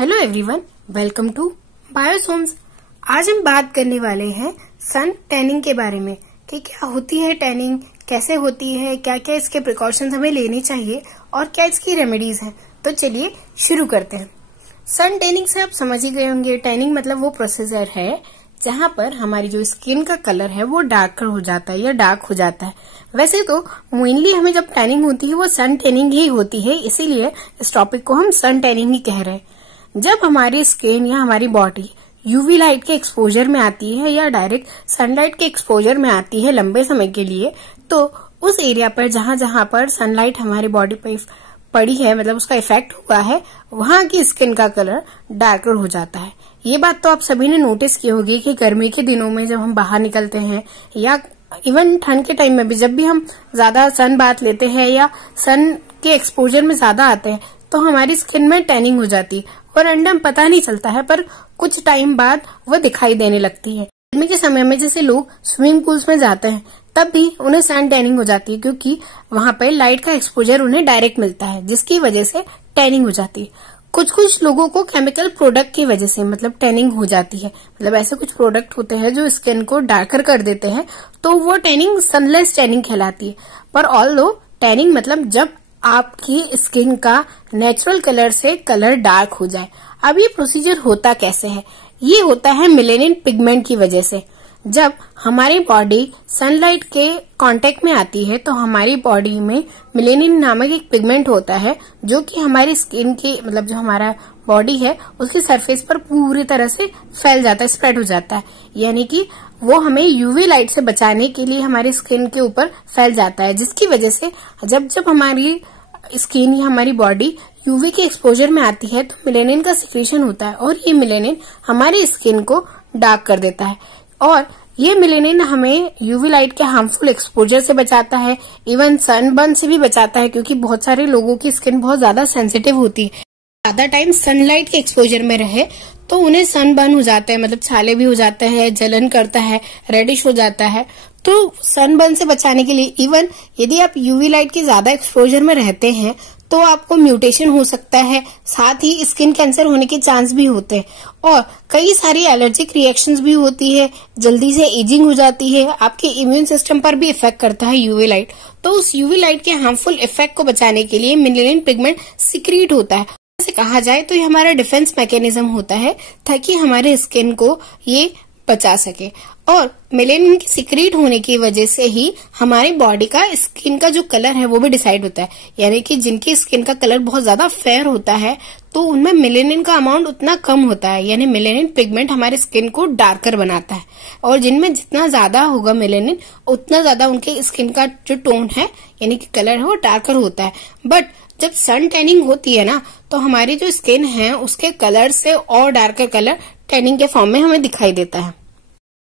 Hello everyone, welcome to Biosomes. आज हम बात करने वाले हैं सन टैनिंग के बारे में कि क्या होती है टैनिंग, कैसे होती है, क्या क्या इसके प्रिकॉशंस हमें लेने चाहिए और क्या इसकी रेमेडीज हैं। तो चलिए शुरू करते हैं। सन टैनिंग से आप समझ ही गए होंगे। टैनिंग मतलब वो प्रोसीजर है जहां पर हमारी जो स्किन का कलर है वो डार्कर हो जाता है या डार्क हो जाता है। वैसे तो मेनली हमें जब टैनिंग होती है वो सन टैनिंग ही होती है, इसीलिए इस टॉपिक को हम सन टैनिंग ही कह रहे हैं। जब हमारी स्किन या हमारी बॉडी यूवी लाइट के एक्सपोजर में आती है या डायरेक्ट सनलाइट के एक्सपोजर में आती है लंबे समय के लिए, तो उस एरिया पर जहां जहां पर सनलाइट हमारी बॉडी पर पड़ी है, मतलब उसका इफेक्ट हुआ है, वहां की स्किन का कलर डार्कर हो जाता है। ये बात तो आप सभी ने नोटिस की होगी कि गर्मी के दिनों में जब हम बाहर निकलते हैं या इवन ठंड के टाइम में भी जब भी हम ज्यादा सन बाथ लेते हैं या सन के एक्सपोजर में ज्यादा आते हैं तो हमारी स्किन में टैनिंग हो जाती है और अंडम पता नहीं चलता है, पर कुछ टाइम बाद वो दिखाई देने लगती है। गर्मी के समय में जैसे लोग स्विमिंग पूल्स में जाते हैं तब भी उन्हें सन टैनिंग हो जाती है, क्योंकि वहां पर लाइट का एक्सपोजर उन्हें डायरेक्ट मिलता है, जिसकी वजह से टैनिंग हो जाती है। कुछ लोगों को केमिकल प्रोडक्ट की वजह से मतलब टैनिंग हो जाती है। मतलब ऐसे कुछ प्रोडक्ट होते हैं जो स्किन को डार्कर कर देते हैं, तो वो टैनिंग सनलेस टैनिंग कहलाती है। पर ऑल्दो टैनिंग मतलब जब आपकी स्किन का नेचुरल कलर से कलर डार्क हो जाए। अब ये प्रोसीजर होता कैसे है? ये होता है मेलेनिन पिगमेंट की वजह से। जब हमारी बॉडी सनलाइट के कांटेक्ट में आती है तो हमारी बॉडी में मेलेनिन नामक एक पिगमेंट होता है जो कि हमारी स्किन की मतलब जो हमारा बॉडी है उसकी सरफेस पर पूरी तरह से फैल जाता है, स्प्रेड हो जाता है। यानी कि वो हमें यूवी लाइट से बचाने के लिए हमारी स्किन के ऊपर फैल जाता है, जिसकी वजह से जब हमारी स्किन या हमारी बॉडी यूवी के एक्सपोजर में आती है तो मेलेनिन का सिक्रेशन होता है और ये मेलेनिन हमारी स्किन को डार्क कर देता है। और ये मेलेनिन हमें यूवी लाइट के हार्मफुल एक्सपोजर से बचाता है, इवन सनबर्न से भी बचाता है, क्योंकि बहुत सारे लोगों की स्किन बहुत ज्यादा सेंसिटिव होती है। ज्यादा टाइम सनलाइट के एक्सपोजर में रहे तो उन्हें सनबर्न हो जाता है, मतलब छाले भी हो जाता है, जलन करता है, रेडिश हो जाता है। तो सनबर्न से बचाने के लिए इवन यदि आप यूवी लाइट के ज्यादा एक्सपोजर में रहते हैं तो आपको म्यूटेशन हो सकता है, साथ ही स्किन कैंसर होने के चांस भी होते हैं और कई सारी एलर्जिक रिएक्शंस भी होती है, जल्दी से एजिंग हो जाती है, आपके इम्यून सिस्टम पर भी इफेक्ट करता है यूवी लाइट। तो उस यूवी लाइट के हार्मफुल इफेक्ट को बचाने के लिए मेलेनिन पिगमेंट सिक्रीट होता है। ऐसे कहा जाए तो ये हमारा डिफेंस मैकेनिज्म होता है ताकि हमारे स्किन को ये बचा सके। और मेलेनिन की सिक्रीट होने की वजह से ही हमारी बॉडी का स्किन का जो कलर है वो भी डिसाइड होता है। यानी कि जिनकी स्किन का कलर बहुत ज्यादा फेयर होता है तो उनमें मेलेनिन का अमाउंट उतना कम होता है, यानी मेलेनिन पिगमेंट हमारे स्किन को डार्कर बनाता है। और जिनमें जितना ज्यादा होगा मेलेनिन उतना ज्यादा उनके स्किन का जो टोन है यानी कि कलर है वो डार्कर होता है। बट जब सन टैनिंग होती है ना तो हमारी जो स्किन है उसके कलर से और डार्कर कलर टैनिंग के फॉर्म में हमें दिखाई देता है।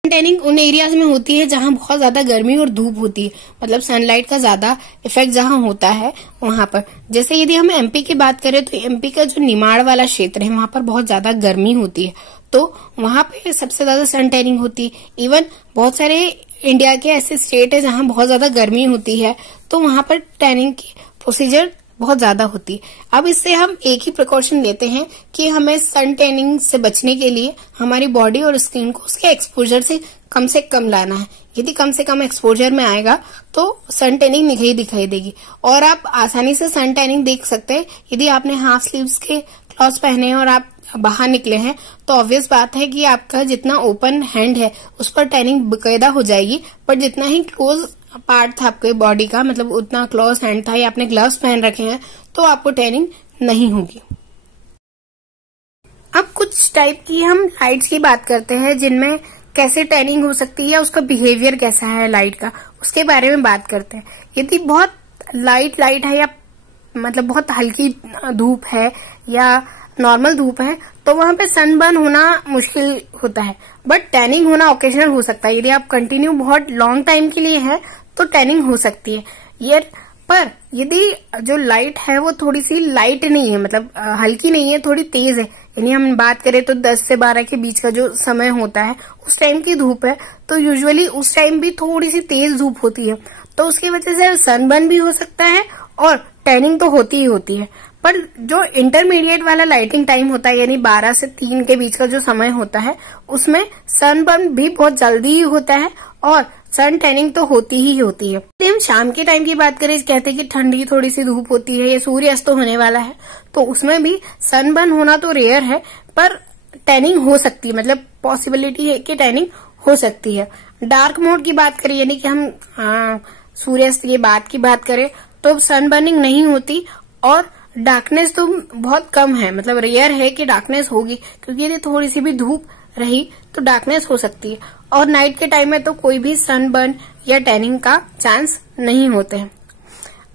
टैनिंग उन एरियाज में होती है जहां बहुत ज्यादा गर्मी और धूप होती है, मतलब सनलाइट का ज्यादा इफेक्ट जहां होता है वहां पर। जैसे यदि हम एमपी की बात करें तो एमपी का जो निमाड़ वाला क्षेत्र है वहां पर बहुत ज्यादा गर्मी होती है, तो वहां पे सबसे ज्यादा सन टैनिंग होती है। इवन बहुत सारे इंडिया के ऐसे स्टेट है जहां बहुत ज्यादा गर्मी होती है तो वहां पर टैनिंग की प्रोसीजर बहुत ज्यादा होती है। अब इससे हम एक ही प्रिकॉशन लेते हैं कि हमें सन टैनिंग से बचने के लिए हमारी बॉडी और स्किन को उसके एक्सपोजर से कम लाना है। यदि कम से कम एक्सपोजर में आएगा तो सन टैनिंग नहीं दिखाई देगी और आप आसानी से सन टैनिंग देख सकते हैं। यदि आपने हाफ स्लीव्स के क्लॉथ्स पहने हैं और आप बाहर निकले हैं तो ऑब्वियस बात है कि आपका जितना ओपन हैंड है उस पर टैनिंग बकायदा हो जाएगी, पर जितना ही क्लोज पार्ट था आपके बॉडी का, मतलब उतना क्लोज हैंड था या आपने ग्लव्स पहन रखे हैं तो आपको टैनिंग नहीं होगी। अब कुछ टाइप की हम लाइट्स की बात करते हैं जिनमें कैसे टैनिंग हो सकती है या उसका बिहेवियर कैसा है लाइट का, उसके बारे में बात करते हैं। यदि बहुत लाइट है या मतलब बहुत हल्की धूप है या नॉर्मल धूप है तो वहां पे सनबर्न होना मुश्किल होता है, बट टैनिंग होना ओकेजनल हो सकता है। यदि आप कंटिन्यू बहुत लॉन्ग टाइम के लिए है तो टैनिंग हो सकती है। ये पर यदि जो लाइट है वो थोड़ी सी लाइट नहीं है, मतलब हल्की नहीं है, थोड़ी तेज है, यानी हम बात करें तो 10 से 12 के बीच का जो समय होता है उस टाइम की धूप है, तो यूजुअली उस टाइम भी थोड़ी सी तेज धूप होती है, तो उसकी वजह से सनबर्न भी हो सकता है और टैनिंग तो होती ही होती है। पर जो इंटरमीडिएट वाला लाइटिंग टाइम होता है, यानी 12 से 3 के बीच का जो समय होता है, उसमें सनबर्न भी बहुत जल्दी ही होता है और सन टैनिंग तो होती ही होती है। यदि हम शाम के टाइम की बात करें, कहते हैं कि ठंडी थोड़ी सी धूप होती है या सूर्यास्त होने वाला है, तो उसमें भी सनबर्न होना तो रेयर है, पर टैनिंग हो सकती है, मतलब पॉसिबिलिटी है कि टैनिंग हो सकती है। डार्क मोड की बात करें, यानी कि हम सूर्यास्त के बाद की बात करें, तो सनबर्निंग नहीं होती और डार्कनेस तो बहुत कम है, मतलब रेयर है कि डार्कनेस होगी, क्योंकि यदि थोड़ी सी भी धूप रही तो डार्कनेस हो सकती है। और नाइट के टाइम में तो कोई भी सनबर्न या टैनिंग का चांस नहीं होते हैं।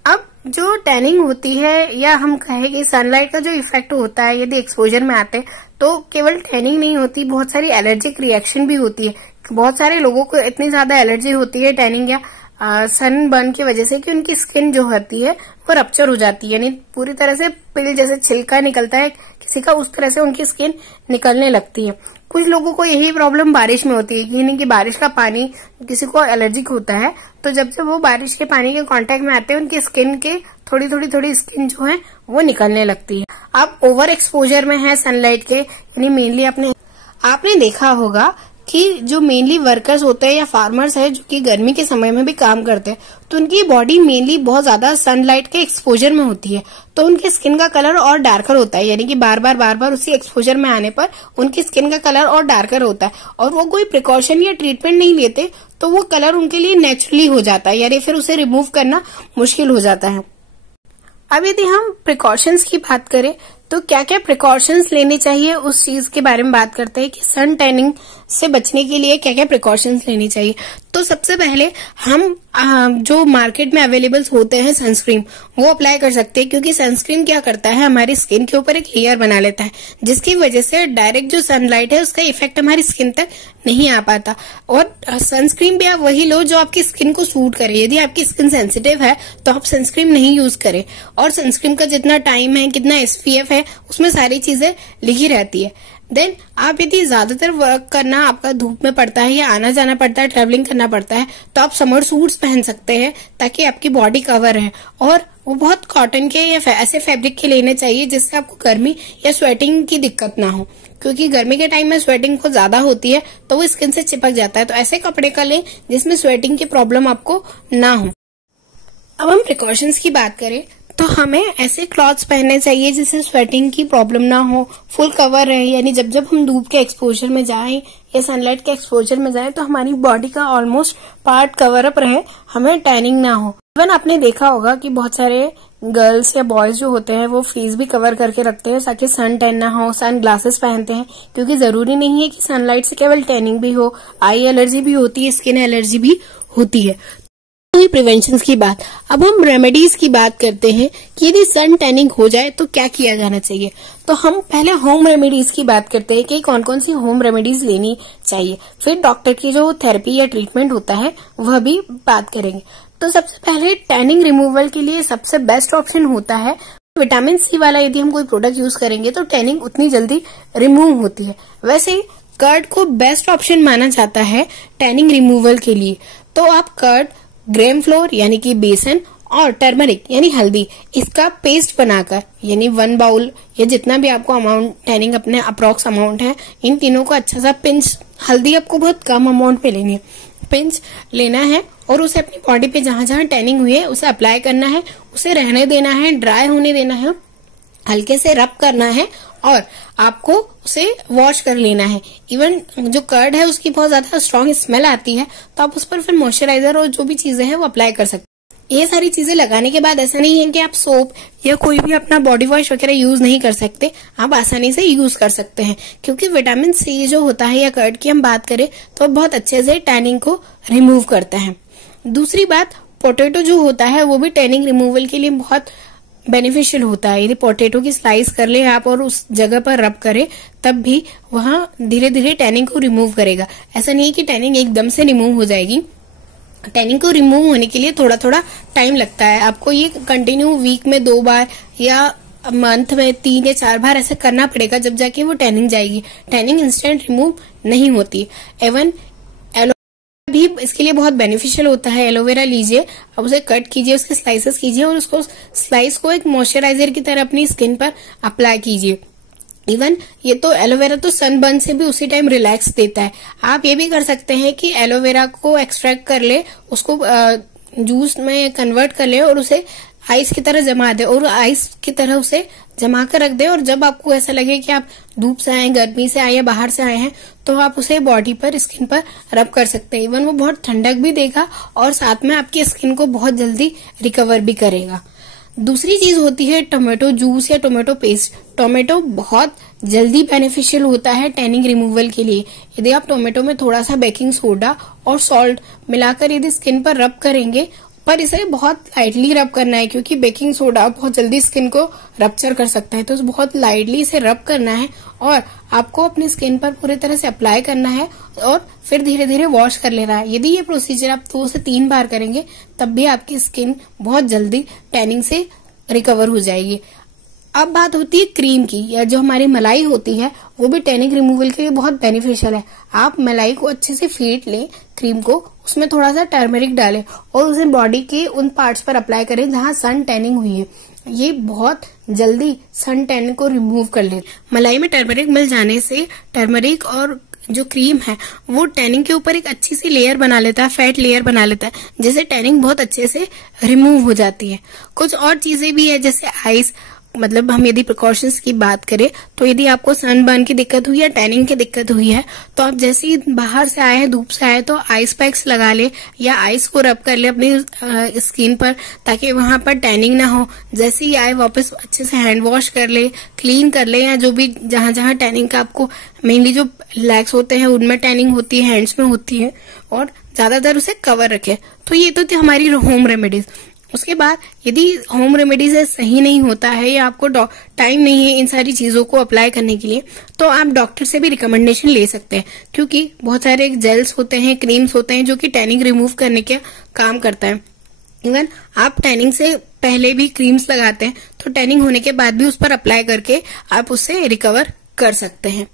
अब जो टैनिंग होती है, या हम कहें कि सनलाइट का जो इफेक्ट होता है, यदि एक्सपोजर में आते हैं, तो केवल टैनिंग नहीं होती, बहुत सारी एलर्जिक रिएक्शन भी होती है। बहुत सारे लोगों को इतनी ज्यादा एलर्जी होती है टैनिंग या सनबर्न की वजह से कि उनकी स्किन जो होती है वो रप्चर हो जाती है, यानी पूरी तरह से पिल जैसे छिलका निकलता है किसी का, उस तरह से उनकी स्किन निकलने लगती है। कुछ लोगों को यही प्रॉब्लम बारिश में होती है, यानी कि बारिश का पानी किसी को एलर्जिक होता है, तो जब वो बारिश के पानी के कांटेक्ट में आते हैं, उनकी स्किन के थोड़ी स्किन जो है वो निकलने लगती है। अब ओवर एक्सपोजर में है सनलाइट के, यानी मेनली आपने देखा होगा कि जो मेनली वर्कर्स होते हैं या फार्मर्स है, जो कि गर्मी के समय में भी काम करते हैं, तो उनकी बॉडी मेनली बहुत ज्यादा सनलाइट के एक्सपोजर में होती है, तो उनकी स्किन का कलर और डार्कर होता है, यानी कि बार बार उसी एक्सपोजर में आने पर उनकी स्किन का कलर और डार्कर होता है, और वो कोई प्रिकॉशन या ट्रीटमेंट नहीं लेते तो वो कलर उनके लिए नेचुरली हो जाता है, यानी फिर उसे रिमूव करना मुश्किल हो जाता है। अब यदि हम प्रिकॉशंस की बात करें, तो क्या क्या प्रिकॉशंस लेने चाहिए उस चीज के बारे में बात करते हैं कि सन टैनिंग से बचने के लिए क्या क्या प्रिकॉशंस लेनी चाहिए। तो सबसे पहले हम जो मार्केट में अवेलेबल होते हैं सनस्क्रीन, वो अप्लाई कर सकते हैं, क्योंकि सनस्क्रीन क्या करता है, हमारी स्किन के ऊपर एक लेयर बना लेता है, जिसकी वजह से डायरेक्ट जो सनलाइट है उसका इफेक्ट हमारी स्किन तक नहीं आ पाता। और सनस्क्रीन भी आप वही लो जो आपकी स्किन को सूट करे। यदि आपकी स्किन सेंसिटिव है तो आप सनस्क्रीन नहीं यूज करें, और सनस्क्रीन का जितना टाइम है, कितना SPF है, उसमें सारी चीजें लिखी रहती है। देन आप यदि ज्यादातर वर्क करना आपका धूप में पड़ता है या आना जाना पड़ता है, ट्रेवलिंग करना पड़ता है, तो आप समर सूट्स पहन सकते हैं ताकि आपकी बॉडी कवर है, और वो बहुत कॉटन के या ऐसे फैब्रिक के लेने चाहिए जिससे आपको गर्मी या स्वेटिंग की दिक्कत ना हो, क्योंकि गर्मी के टाइम में स्वेटिंग बहुत ज्यादा होती है तो वो स्किन से चिपक जाता है। तो ऐसे कपड़े का लें जिसमें स्वेटिंग की प्रॉब्लम आपको ना हो। अब हम प्रिकॉशंस की बात करें, तो हमें ऐसे क्लॉथ्स पहनने चाहिए जिससे स्वेटिंग की प्रॉब्लम ना हो, फुल कवर रहे, यानी जब हम धूप के एक्सपोजर में जाएं या सनलाइट के एक्सपोजर में जाएं तो हमारी बॉडी का ऑलमोस्ट पार्ट कवर अप रहे, हमें टैनिंग ना हो। इवन आपने देखा होगा कि बहुत सारे गर्ल्स या बॉयज जो होते हैं वो फेस भी कवर करके रखते हैं ताकि सन टैन ना हो, सन ग्लासेस पहनते हैं, क्योंकि जरूरी नहीं है कि सनलाइट से केवल टैनिंग भी हो, आई एलर्जी भी होती है, स्किन एलर्जी भी होती है। प्रिवेंशन की बात। अब हम रेमेडीज की बात करते हैं कि यदि सन टैनिंग हो जाए तो क्या किया जाना चाहिए। तो हम पहले होम रेमेडीज की बात करते हैं कि कौन कौन सी होम रेमेडीज लेनी चाहिए, फिर डॉक्टर की जो थेरेपी या ट्रीटमेंट होता है वह भी बात करेंगे। तो सबसे पहले टैनिंग रिमूवल के लिए सबसे बेस्ट ऑप्शन होता है विटामिन C वाला। यदि हम कोई प्रोडक्ट यूज करेंगे तो टैनिंग उतनी जल्दी रिमूव होती है। वैसे कर्ड को बेस्ट ऑप्शन माना जाता है टैनिंग रिमूवल के लिए। तो आप कर्ड, ग्रेम फ्लोर यानी कि बेसन, और टर्मरिक यानी हल्दी, इसका पेस्ट बनाकर, यानी 1 बाउल या जितना भी आपको अमाउंट टैनिंग अपने अप्रोक्स अमाउंट है, इन तीनों को अच्छा सा पिंच, हल्दी आपको बहुत कम अमाउंट पे लेनी है, पिंच लेना है और उसे अपनी बॉडी पे जहां जहां टैनिंग हुई है उसे अप्लाई करना है, उसे रहने देना है, ड्राई होने देना है, हल्के से रब करना है और आपको उसे वॉश कर लेना है। इवन जो कर्ड है उसकी बहुत ज्यादा स्ट्रॉन्ग स्मेल आती है, तो आप उस पर फिर मॉइस्चराइजर और जो भी चीजें हैं वो अप्लाई कर सकते हैं। ये सारी चीजें लगाने के बाद ऐसा नहीं है कि आप सोप या कोई भी अपना बॉडी वॉश वगैरह यूज नहीं कर सकते, आप आसानी से यूज कर सकते हैं, क्योंकि विटामिन C जो होता है या कर्ड की हम बात करें तो बहुत अच्छे से टैनिंग को रिमूव करता है। दूसरी बात, पोटैटो जो होता है वो भी टैनिंग रिमूवल के लिए बहुत बेनिफिशियल होता है। यदि पोटैटो की स्लाइस कर ले आप और उस जगह पर रब करें, तब भी वहां धीरे धीरे टैनिंग को रिमूव करेगा। ऐसा नहीं है कि टैनिंग एकदम से रिमूव हो जाएगी, टैनिंग को रिमूव होने के लिए थोड़ा थोड़ा टाइम लगता है। आपको ये कंटिन्यू वीक में 2 बार या मंथ में 3 या 4 बार ऐसे करना पड़ेगा, जब जाके वो टैनिंग जाएगी। टैनिंग इंस्टेंट रिमूव नहीं होती। एवन भी इसके लिए बहुत बेनिफिशियल होता है। एलोवेरा लीजिए, अब उसे कट कीजिए, उसके स्लाइसेस कीजिए और उसको स्लाइस को एक मॉइस्चराइजर की तरह अपनी स्किन पर अप्लाई कीजिए। इवन ये तो एलोवेरा तो सनबर्न से भी उसी टाइम रिलैक्स देता है। आप ये भी कर सकते हैं कि एलोवेरा को एक्सट्रैक्ट कर ले, उसको जूस में कन्वर्ट कर ले और उसे आइस की तरह जमा दे और आइस की तरह उसे जमा कर रख दे। और जब आपको ऐसा लगे कि आप धूप से आए, गर्मी से आए या बाहर से आए हैं, तो आप उसे बॉडी पर, स्किन पर रब कर सकते हैं। इवन वो बहुत ठंडक भी देगा और साथ में आपकी स्किन को बहुत जल्दी रिकवर भी करेगा। दूसरी चीज होती है टोमेटो जूस या टोमेटो पेस्ट। टोमेटो बहुत जल्दी बेनिफिशियल होता है टैनिंग रिमूवल के लिए। यदि आप टोमेटो में थोड़ा सा बेकिंग सोडा और सॉल्ट मिलाकर यदि स्किन पर रब करेंगे, पर इसे बहुत लाइटली रब करना है क्योंकि बेकिंग सोडा बहुत जल्दी स्किन को रप्चर कर सकता है, तो बहुत लाइटली इसे रब करना है और आपको अपनी स्किन पर पूरी तरह से अप्लाई करना है और फिर धीरे धीरे वॉश कर लेना है। यदि ये प्रोसीजर आप 2 से 3 बार करेंगे तब भी आपकी स्किन बहुत जल्दी टैनिंग से रिकवर हो जाएगी। अब बात होती है क्रीम की, या जो हमारी मलाई होती है वो भी टैनिंग रिमूवल के लिए बहुत बेनिफिशियल है। आप मलाई को अच्छे से फेंट लें, क्रीम को, उसमें थोड़ा सा टर्मरिक डालें और उसे बॉडी के उन पार्ट्स पर अप्लाई करें जहां सन टैनिंग हुई है। ये बहुत जल्दी सन टैनिंग को रिमूव कर ले। मलाई में टर्मरिक मिल जाने से टर्मरिक और जो क्रीम है वो टैनिंग के ऊपर एक अच्छी सी लेयर बना लेता है, फैट लेयर बना लेता है, जिससे टैनिंग बहुत अच्छे से रिमूव हो जाती है। कुछ और चीजें भी है जैसे आइस, मतलब हम यदि प्रिकॉशंस की बात करें तो यदि आपको सनबर्न की दिक्कत हुई है, टैनिंग की दिक्कत हुई है, तो आप जैसे ही बाहर से आए हैं, धूप से आए, तो आइस पैक्स लगा ले या आइस को रब कर ले अपनी स्किन पर ताकि वहां पर टैनिंग ना हो। जैसे ही आए वापस अच्छे से हैंड वॉश कर ले, क्लीन कर ले, या जो भी जहां जहां टैनिंग का आपको मेनली जो लेग्स होते हैं उनमें टैनिंग होती है, हैंड्स में होती है, और ज्यादातर उसे कवर रखे। तो ये तो थी हमारी होम रेमेडीज। उसके बाद यदि होम रेमेडीज से सही नहीं होता है या आपको टाइम नहीं है इन सारी चीजों को अप्लाई करने के लिए, तो आप डॉक्टर से भी रिकमेंडेशन ले सकते हैं क्योंकि बहुत सारे जेल्स होते हैं, क्रीम्स होते हैं जो कि टैनिंग रिमूव करने का काम करता है। इवन आप टैनिंग से पहले भी क्रीम्स लगाते हैं तो टैनिंग होने के बाद भी उस पर अप्लाई करके आप उससे रिकवर कर सकते हैं।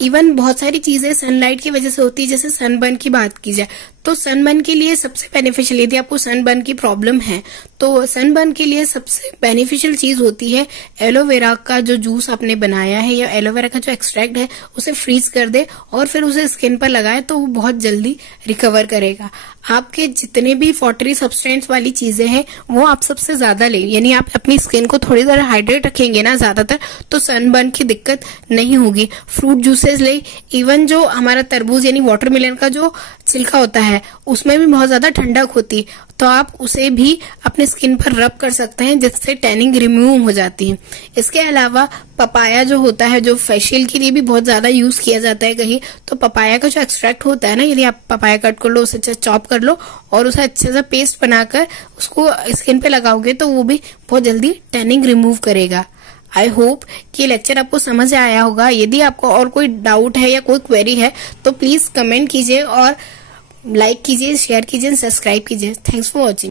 इवन बहुत सारी चीजें सनलाइट की वजह से होती है, जैसे सनबर्न की बात की जाए तो सनबर्न के लिए सबसे बेनिफिशियल, यदि आपको सनबर्न की प्रॉब्लम है तो सनबर्न के लिए सबसे बेनिफिशियल चीज होती है एलोवेरा का जो जूस आपने बनाया है या एलोवेरा का जो एक्सट्रैक्ट है उसे फ्रीज कर दे और फिर उसे स्किन पर लगाए तो वो बहुत जल्दी रिकवर करेगा। आपके जितने भी वाटरी सब्सटेंस वाली चीजें हैं वो आप सबसे ज्यादा ले, यानी आप अपनी स्किन को थोड़ी देर हाइड्रेट रखेंगे ना ज्यादातर, तो सनबर्न की दिक्कत नहीं होगी। फ्रूट जूसेस ले, इवन जो हमारा तरबूज यानी वाटरमेलन का जो छिलका होता है उसमें भी बहुत ज्यादा ठंडक होती है, तो आप उसे भी अपने स्किन पर रब कर सकते हैं जिससे टैनिंग रिमूव हो जाती है। इसके अलावा पपाया जो होता है, जो फेशियल के लिए भी बहुत ज्यादा यूज किया जाता है कहीं, तो पपाया का जो एक्सट्रैक्ट होता है ना, यदि आप पपाया कट कर लो, उसे चॉप कर लो और उसे अच्छे से पेस्ट बनाकर उसको स्किन पे लगाओगे तो वो भी बहुत जल्दी टैनिंग रिमूव करेगा। आई होप कि लेक्चर आपको समझ आया होगा। यदि आपको और कोई डाउट है या कोई क्वेरी है तो प्लीज कमेंट कीजिए और लाइक कीजिए, शेयर कीजिए, सब्सक्राइब कीजिए। Thanks for watching.